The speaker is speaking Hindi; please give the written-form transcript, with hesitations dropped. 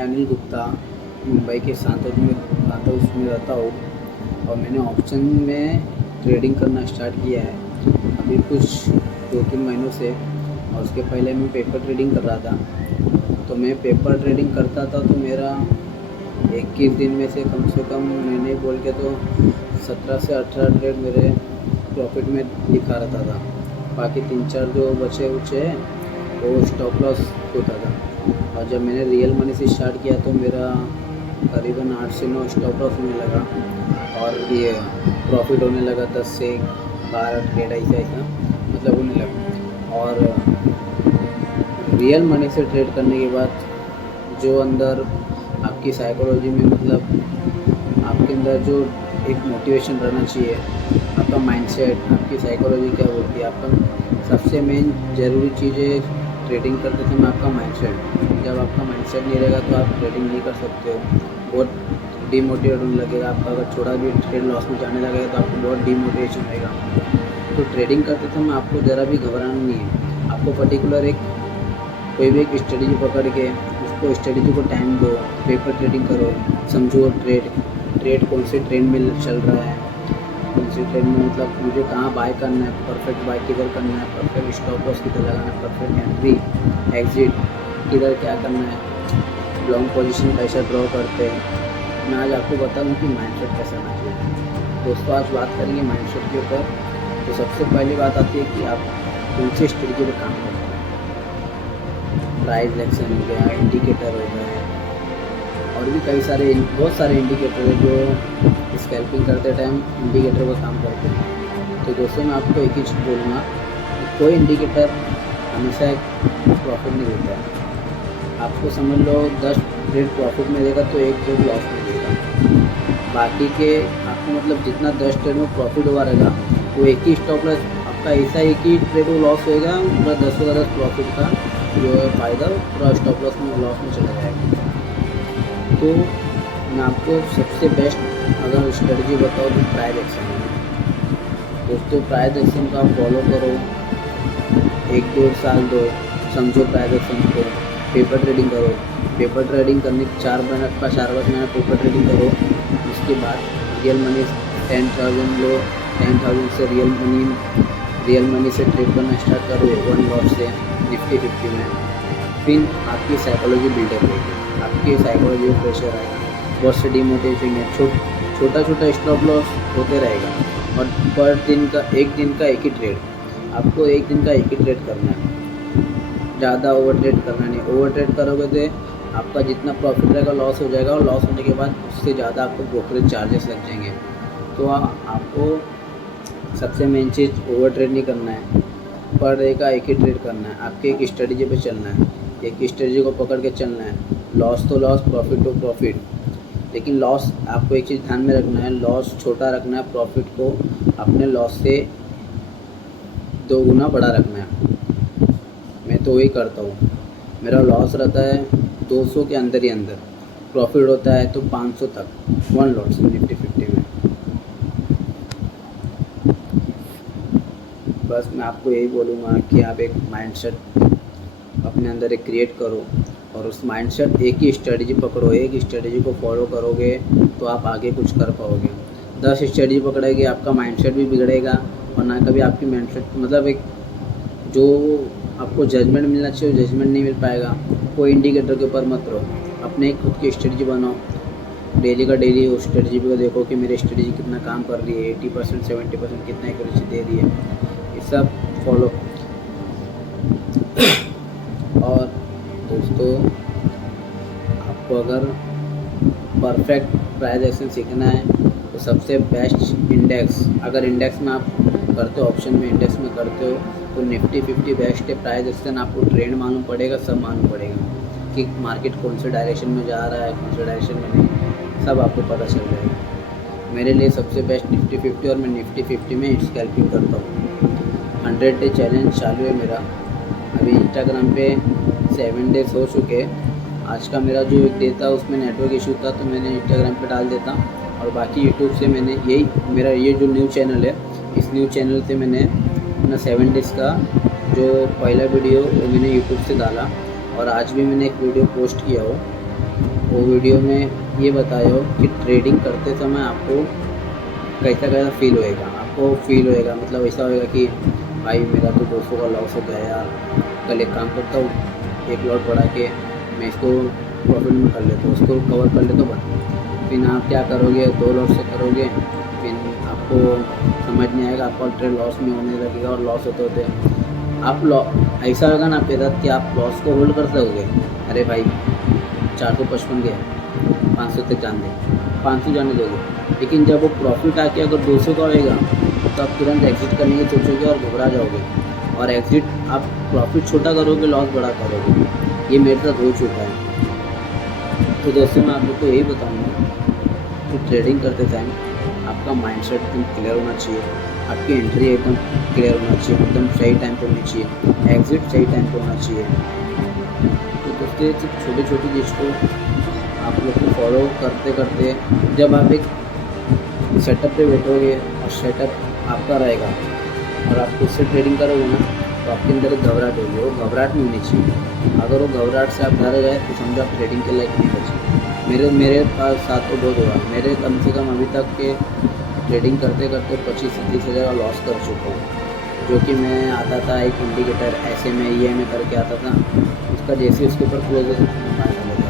मैं अनिल गुप्ता मुंबई के सांतोष में रहता हूँ और मैंने ऑप्शन में ट्रेडिंग करना स्टार्ट किया है अभी कुछ 2-3 महीनों से। और उसके पहले मैं पेपर ट्रेडिंग कर रहा था। तो मैं पेपर ट्रेडिंग करता था तो मेरा 21 दिन में से कम मैंने बोल के तो 17 से 18 ट्रेड मेरे प्रॉफिट में दिखा रहता था। बाकी 3-4 जो बचे उचे हैं वो स्टॉप लॉस होता था। और जब मैंने रियल मनी से स्टार्ट किया तो मेरा करीबन 8 से 9 स्टॉप लॉस होने लगा और ये प्रॉफिट होने लगा 10 से 12 ट्रेड ऐसा मतलब होने लगा। और रियल मनी से ट्रेड करने के बाद जो अंदर आपकी साइकोलॉजी में मतलब आपके अंदर जो एक मोटिवेशन रहना चाहिए, आपका माइंडसेट, आपकी साइकोलॉजी क्या बोलती है, आपका सबसे मेन ज़रूरी चीज़ है ट्रेडिंग करते समय आपका माइंडसेट। जब आपका माइंडसेट नहीं रहेगा तो आप ट्रेडिंग नहीं कर सकते हो, बहुत डीमोटिवेट होने लगेगा आपका। अगर छोटा भी ट्रेड लॉस में जाने लगेगा तो आपको बहुत डीमोटिवेशन रहेगा। तो ट्रेडिंग करते समय आपको ज़रा भी घबराना नहीं है। आपको पर्टिकुलर कोई भी एक स्ट्रेटजी पकड़ के उसको स्ट्रेटजी को टाइम दो, पेपर ट्रेडिंग करो, समझो ट्रेड कौन से ट्रेंड में चल रहा है, कौन से ट्रेंड में मतलब मुझे कहाँ बाय करना है, परफेक्ट बाय किधर करना है, परफेक्ट स्टॉप लॉस किधर लगाना है, परफेक्ट एंट्री एग्जिट किधर क्या करना है, लॉन्ग पोजीशन कैसा ड्रॉ करते हैं। मैं आज आपको बता दूँ कि माइंडसेट कैसा होना चाहिए। दोस्तों आज बात करेंगे माइंडसेट के ऊपर। तो सबसे पहली बात आती है कि आप कौन सी स्ट्रेटजी पर काम करते हैं। प्राइस एक्शन हो गया, इंडिकेटर हो गए और भी कई सारे बहुत सारे इंडिकेटर है जो स्कैल्पिंग करते टाइम इंडिकेटर पर काम करते हैं। तो दोस्तों मैं आपको एक ही चीज़ बोलूँगा कि कोई इंडिकेटर हमेशा प्रॉफिट नहीं देता है। आपको समझ लो 10 ट्रेड प्रॉफिट में देगा तो 1 ट्रेड लॉस में देगा। बाकी के आपको मतलब जितना 10 ट्रेड में प्रॉफिट हुआ रहेगा वो एक ही स्टॉप लॉस आपका ऐसा एक ही ट्रेड वो लॉस होएगा, पूरा 10 का 10 प्रॉफिट का जो है फ़ायदा पूरा स्टॉप लॉस में चला जाएगा। तो मैं आपको सबसे बेस्ट अगर स्ट्रेटजी बताऊँ तो प्राइस एक्शन है। दोस्तों प्राइस एक्शन का फॉलो करो, 1-1.5 साल दो, समझो प्राइस एक्शन को, पेपर ट्रेडिंग करो। पेपर ट्रेडिंग करने के 4-5 महीना पेपर ट्रेडिंग करो। उसके बाद रियल मनी 10,000 लो, 10,000 से रियल मनी से ट्रेड करना स्टार्ट करो 1 लॉट से निफ्टी 50 में। फिर आपकी साइकोलॉजी बिल्डअप होगी, आपकी साइकोलॉजी में प्रेशर आएगा, बहुत से डिमोटिवेशन है, छोटा स्टॉप लॉस होते रहेगा। और पर दिन का एक ही ट्रेड, आपको एक दिन का एक ही ट्रेड करना है, ज़्यादा ओवर ट्रेड करना नहीं। ओवर ट्रेड करोगे तो आपका जितना प्रॉफिट रहेगा लॉस हो जाएगा और लॉस होने के बाद उससे ज़्यादा आपको ब्रोकरेज चार्जेस लग जाएंगे। तो आपको सबसे मेन चीज़ ओवर ट्रेड नहीं करना है, पर डे का एक ही ट्रेड करना है, आपके एक स्ट्रेटजी पे चलना है, एक स्ट्रेटजी को पकड़ के चलना है। लॉस तो लॉस, प्रॉफिट तो प्रॉफिट, लेकिन लॉस आपको एक चीज़ ध्यान में रखना है, लॉस छोटा रखना है, प्रॉफिट को अपने लॉस से 2 गुना बड़ा रखना है। मैं तो वही करता हूँ, मेरा लॉस रहता है 200 के अंदर ही अंदर, प्रॉफिट होता है तो 500 तक 1 लॉट से निफ्टी 50 में। बस मैं आपको यही बोलूँगा कि आप एक माइंडसेट अपने अंदर एक क्रिएट करो और उस माइंडसेट एक ही स्ट्रेटजी पकड़ो, एक स्ट्रेटजी को फॉलो करोगे तो आप आगे कुछ कर पाओगे। 10 स्ट्रेटजी पकड़ेगी आपका माइंडसेट भी बिगड़ेगा और ना कभी आपकी माइंडसेट मतलब एक जो आपको जजमेंट मिलना चाहिए वो जजमेंट नहीं मिल पाएगा। कोई इंडिकेटर के ऊपर मत रहो, अपने खुद की स्ट्रेटजी बनाओ, डेली का डेली उस स्ट्रेटजी को देखो कि मेरी स्ट्रेटजी कितना काम कर रही है, 80% 70% कितना एक्यूरेसी दे रही है, ये सब फॉलो। और दोस्तों आपको अगर परफेक्ट प्राइस एक्शन सीखना है तो सबसे बेस्ट इंडेक्स, अगर इंडेक्स में आप करते हो, ऑप्शन में इंडेक्स में करते हो तो निफ्टी 50 बेस्ट है। प्राइस एक्शन आपको ट्रेंड मालूम पड़ेगा, सब मालूम पड़ेगा कि मार्केट कौन से डायरेक्शन में जा रहा है, कौन से डायरेक्शन में नहीं, सब आपको पता चल जाएगा। मेरे लिए सबसे बेस्ट निफ्टी 50 और मैं निफ्टी 50 में स्कैल्पिंग करता हूँ। 100 डे चैलेंज चालू है मेरा, अभी इंस्टाग्राम पे 7 डेज़ हो चुके। आज का मेरा जो एक डे था उसमें नेटवर्क इशू था तो मैंने इंस्टाग्राम पे डाल देता, और बाकी यूट्यूब से मैंने मेरा ये जो न्यू चैनल है, इस न्यू चैनल से मैंने अपना 7 डेज़ का जो पहला वीडियो वो मैंने यूट्यूब से डाला और आज भी मैंने एक वीडियो पोस्ट किया हो। वो वीडियो में ये बताया हो कि ट्रेडिंग करते समय आपको कैसा कैसा फील होएगा, आपको फील होएगा मतलब ऐसा होएगा कि भाई मेरा तो 200 का लॉस हो गया यार, कल एक काम करता हूँ, एक लॉट बढ़ा के मैं इसको प्रॉफिट में कर लेता हूँ, उसको कवर कर लेता हूँ। फिर आप क्या करोगे, 2 लॉट से करोगे, फिर आपको समझ नहीं आएगा, आपका ट्रेड लॉस में होने लगेगा और लॉस होते होते आप ऐसा होगा ना आपके साथ कि आप लॉस को होल्ड कर सकोगे। अरे भाई 455 गया, 500 तक जान दे, 500 जाने दोगे, लेकिन जब वो प्रॉफिट आके अगर 200 का होएगा तो आप तुरंत एग्जिट करने की सोचोगे और घबरा जाओगे, और एग्जिट आप प्रॉफिट छोटा करोगे, लॉस बड़ा करोगे। ये मेरे साथ हो चुका है। तो दोस्तों मैं आप लोग को यही बताऊँगा कि ट्रेडिंग करते टाइम आपका माइंडसेट एकदम क्लियर होना चाहिए, आपकी एंट्री एकदम क्लियर होना चाहिए, एकदम सही टाइम पर होनी चाहिए, एग्जिट सही टाइम पर होना चाहिए। तो दोस्तों ये सब छोटी छोटी चीज़ को आप लोग को फॉलो करते करते जब आप एक सेटअप पे बैठोगे और सेटअप आपका रहेगा और आप खुद से ट्रेडिंग करोगे ना, तो आपके अंदर एक घबराहट होगी, वो घबराहट नहीं होनी चाहिए। अगर वो घबराहट से आप डर गए तो समझो आप ट्रेडिंग के लायक नहीं बचे। मेरे पास साथ तो बहुत हुआ, मेरे कम से कम अभी तक के ट्रेडिंग करते करते 25 से 30 हज़ार का लॉस कर चुका हूँ। जो कि मैं आता था एक इंडिकेटर ऐसे में ये में करके आता था, उसका जैसे उसके ऊपर क्लोज होता था